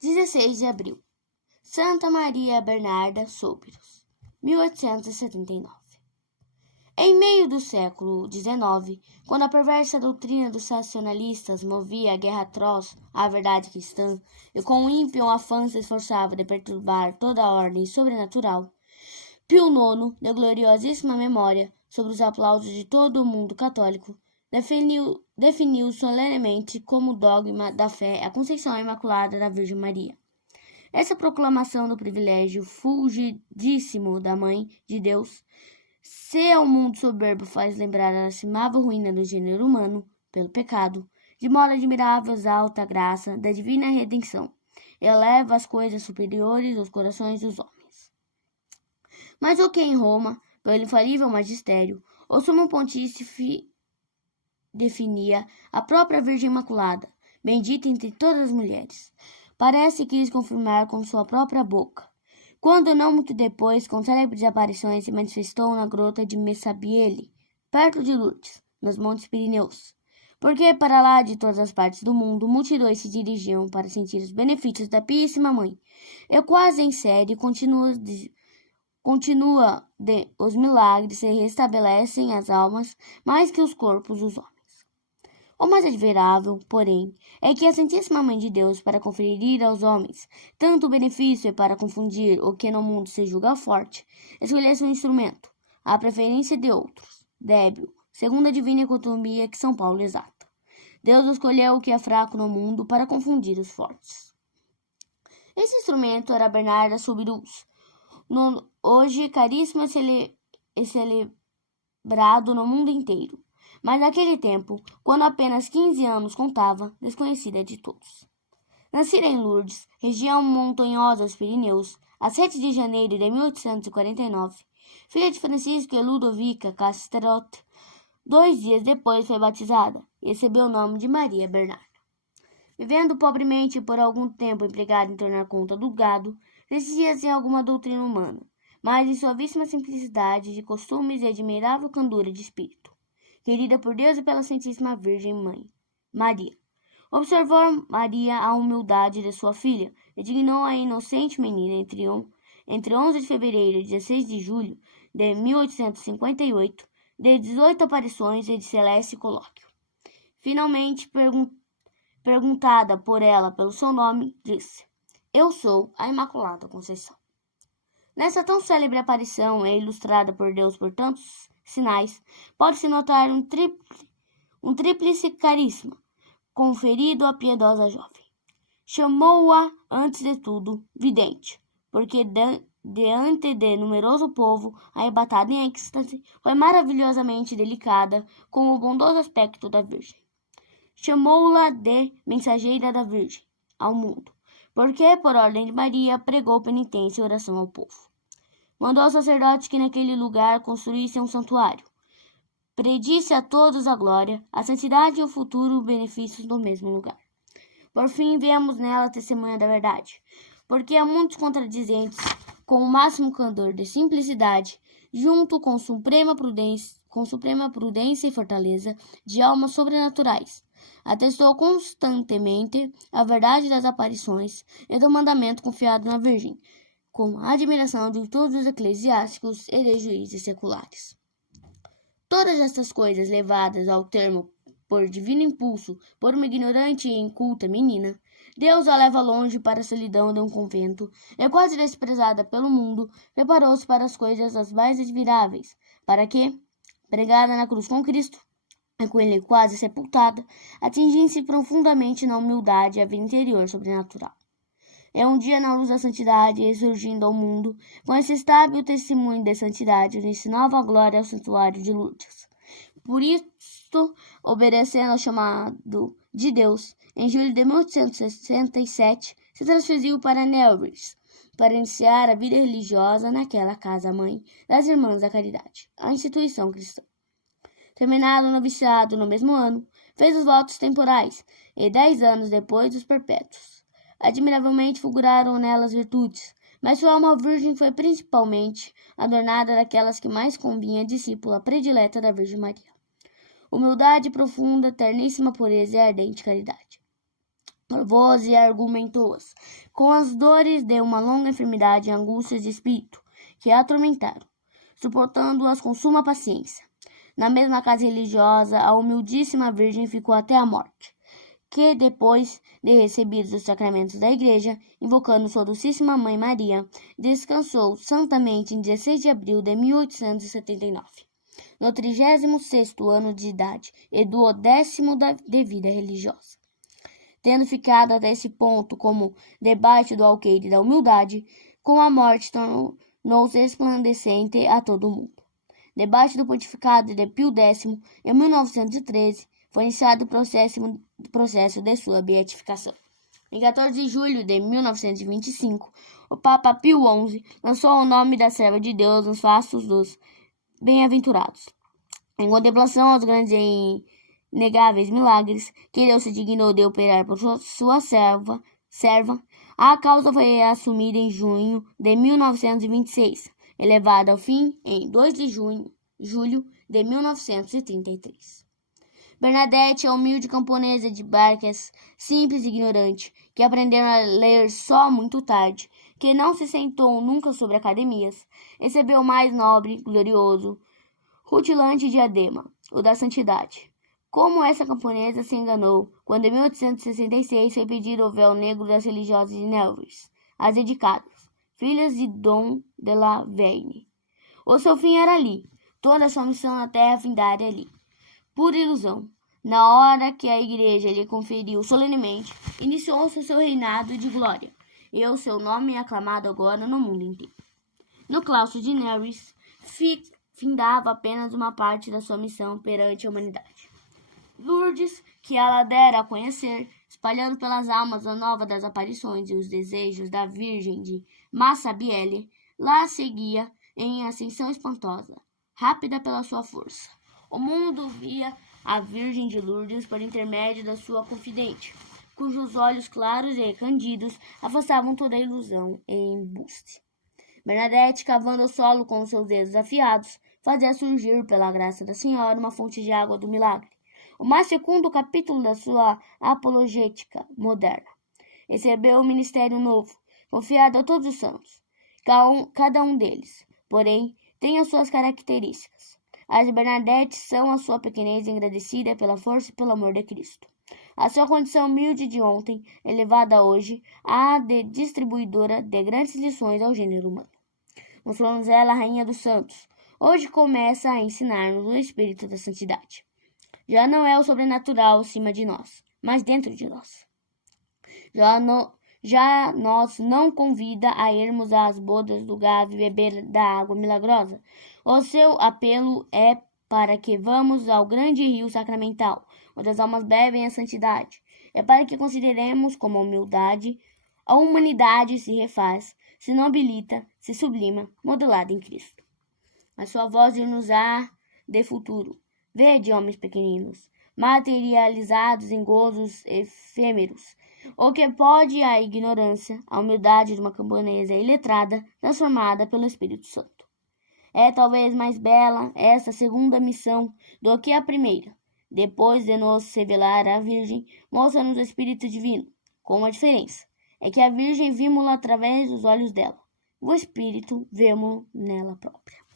16 de abril. Santa Maria Bernarda Soubirous, 1879. Em meio do século XIX, quando a perversa doutrina dos racionalistas movia a guerra atroz à verdade cristã e com o ímpio afã se esforçava de perturbar toda a ordem sobrenatural, Pio IX, de gloriosíssima memória, sob os aplausos de todo o mundo católico, definiu solenemente como dogma da fé a Conceição Imaculada da Virgem Maria. Essa proclamação do privilégio fulgidíssimo da Mãe de Deus, se ao mundo soberbo faz lembrar a lastimável ruína do gênero humano pelo pecado, de modo admirável exalta a graça da divina redenção, eleva as coisas superiores aos corações dos homens. Mas o que em Roma, pelo infalível magistério, o sumo pontífice definia a própria Virgem Imaculada, bendita entre todas as mulheres, parece que quis confirmar com sua própria boca, quando não muito depois, com célebres aparições, se manifestou na grota de Messabielle, perto de Lourdes, nos Montes Pirineus, porque para lá de todas as partes do mundo, multidões se dirigiam para sentir os benefícios da Píssima Mãe, e quase em série os milagres se restabelecem as almas mais que os corpos dos homens. O mais admirável, porém, é que a Santíssima Mãe de Deus, para conferir aos homens tanto benefício e para confundir o que no mundo se julga forte, escolhesse um instrumento, à preferência de outros, débil, segundo a divina economia que São Paulo exata. Deus escolheu o que é fraco no mundo para confundir os fortes. Esse instrumento era Bernarda Soubirous, hoje caríssimo e celebrado no mundo inteiro, mas naquele tempo, quando apenas 15 anos contava, desconhecida de todos. Nascida em Lourdes, região montanhosa dos Pirineus, a 7 de janeiro de 1849, filha de Francisco e Ludovica Castrot, 2 dias depois foi batizada e recebeu o nome de Maria Bernarda. Vivendo pobremente por algum tempo empregada em tornar conta do gado, crescia-se em alguma doutrina humana, mas em suavíssima simplicidade de costumes e admirável candura de espírito, querida por Deus e pela Santíssima Virgem Mãe, Maria. Observou Maria a humildade de sua filha e dignou a inocente menina entre 11 de fevereiro e 16 de julho de 1858, de 18 aparições e de celeste colóquio. Finalmente, perguntada por ela pelo seu nome, disse: "Eu sou a Imaculada Conceição." Nessa tão célebre aparição, ilustrada por Deus por tantos sinais, pode-se notar um tríplice carisma conferido à piedosa jovem. Chamou-a, antes de tudo, vidente, porque diante de numeroso povo, arrebatada em êxtase, foi maravilhosamente delicada com o bondoso aspecto da Virgem. Chamou-la de mensageira da Virgem ao mundo, porque, por ordem de Maria, pregou penitência e oração ao povo. Mandou ao sacerdote que naquele lugar construísse um santuário. Predisse a todos a glória, a santidade e o futuro benefícios do mesmo lugar. Por fim, vemos nela a testemunha da verdade, porque há muitos contradizentes, com o máximo candor de simplicidade, junto com suprema prudência e fortaleza de almas sobrenaturais, atestou constantemente a verdade das aparições e do mandamento confiado na Virgem, com a admiração de todos os eclesiásticos e de juízes seculares. Todas estas coisas levadas ao termo por divino impulso por uma ignorante e inculta menina, Deus a leva longe para a solidão de um convento, e quase desprezada pelo mundo, preparou-se para as coisas as mais admiráveis, para que, pregada na cruz com Cristo, e com ele quase sepultada, atingisse profundamente na humildade a vida interior sobrenatural. É um dia na luz da santidade, ressurgindo ao mundo, com esse estável testemunho de santidade, unindo nova glória ao santuário de Lourdes. Por isto, obedecendo ao chamado de Deus, em julho de 1867, se transferiu para Nevers, para iniciar a vida religiosa naquela casa-mãe das Irmãs da Caridade, a instituição cristã. Terminado o noviciado no mesmo ano, fez os votos temporais, e 10 anos depois os perpétuos. Admiravelmente fulguraram nelas virtudes, mas sua alma virgem foi principalmente adornada daquelas que mais convinha a discípula predileta da Virgem Maria: humildade profunda, terníssima pureza e ardente caridade. provou-as e argumentou-as com as dores de uma longa enfermidade e angústias de espírito que a atormentaram, suportando-as com suma paciência. Na mesma casa religiosa, a humildíssima Virgem ficou até a morte, que, depois de recebidos os sacramentos da Igreja, invocando sua Docíssima Mãe Maria, descansou santamente em 16 de abril de 1879, no 36º ano de idade e do 10º de vida religiosa. Tendo ficado até esse ponto como debaixo do alqueire da humildade, com a morte tornou-se resplandecente a todo o mundo. Debaixo do pontificado de Pio X, em 1913, foi iniciado o processo de sua beatificação. Em 14 de julho de 1925, o Papa Pio XI lançou o nome da serva de Deus nos fastos dos bem-aventurados, em contemplação aos grandes e inegáveis milagres que Deus se dignou de operar por sua serva. A causa foi assumida em junho de 1926, elevada ao fim em 2 de julho de 1933. Bernadette é humilde camponesa de Barques, simples e ignorante, que aprendeu a ler só muito tarde, que não se sentou nunca sobre academias, recebeu o mais nobre, glorioso, rutilante diadema, o da santidade. Como essa camponesa se enganou quando em 1866 foi pedir o véu negro das religiosas de Nevers, as dedicadas, filhas de Dom de la Veine. O seu fim era ali, toda a sua missão na terra findara ali. Pura ilusão. Na hora que a Igreja lhe conferiu solenemente, iniciou-se o seu reinado de glória, e o seu nome é aclamado agora no mundo inteiro. No claustro de Nevers, findava apenas uma parte da sua missão perante a humanidade. Lourdes, que ela dera a conhecer, espalhando pelas almas a nova das aparições e os desejos da Virgem de Massabielle, lá seguia em ascensão espantosa, rápida pela sua força. O mundo via a Virgem de Lourdes por intermédio da sua confidente, cujos olhos claros e candidos afastavam toda a ilusão e embuste. Bernadette, cavando o solo com os seus dedos afiados, fazia surgir, pela graça da Senhora, uma fonte de água do milagre, o mais fecundo capítulo da sua apologética moderna. Recebeu um ministério novo, confiado a todos os santos. Cada um deles, porém, tem as suas características. As de Bernadette são a sua pequenez engrandecida pela força e pelo amor de Cristo. A sua condição humilde de ontem, elevada hoje, a de distribuidora de grandes lições ao gênero humano. Mostrou-nos ela a Rainha dos Santos. Hoje começa a ensinar-nos o Espírito da Santidade. Já não é o sobrenatural acima de nós, mas dentro de nós. Já nos não convida a irmos às bodas do gado e beber da água milagrosa. O seu apelo é para que vamos ao grande rio sacramental, onde as almas bebem a santidade. É para que consideremos como a humanidade se refaz, se nobilita, se sublima, modelada em Cristo. A sua voz dir-nos-á de futuro. Vede, homens pequeninos, materializados em gozos efêmeros, o que pode a ignorância, a humildade de uma camponesa iletrada, transformada pelo Espírito Santo. É talvez mais bela essa segunda missão do que a primeira. Depois de nos revelar a Virgem, mostra-nos o Espírito Divino, com uma diferença. É que a Virgem vimos-la através dos olhos dela. O Espírito vemos-lo nela própria.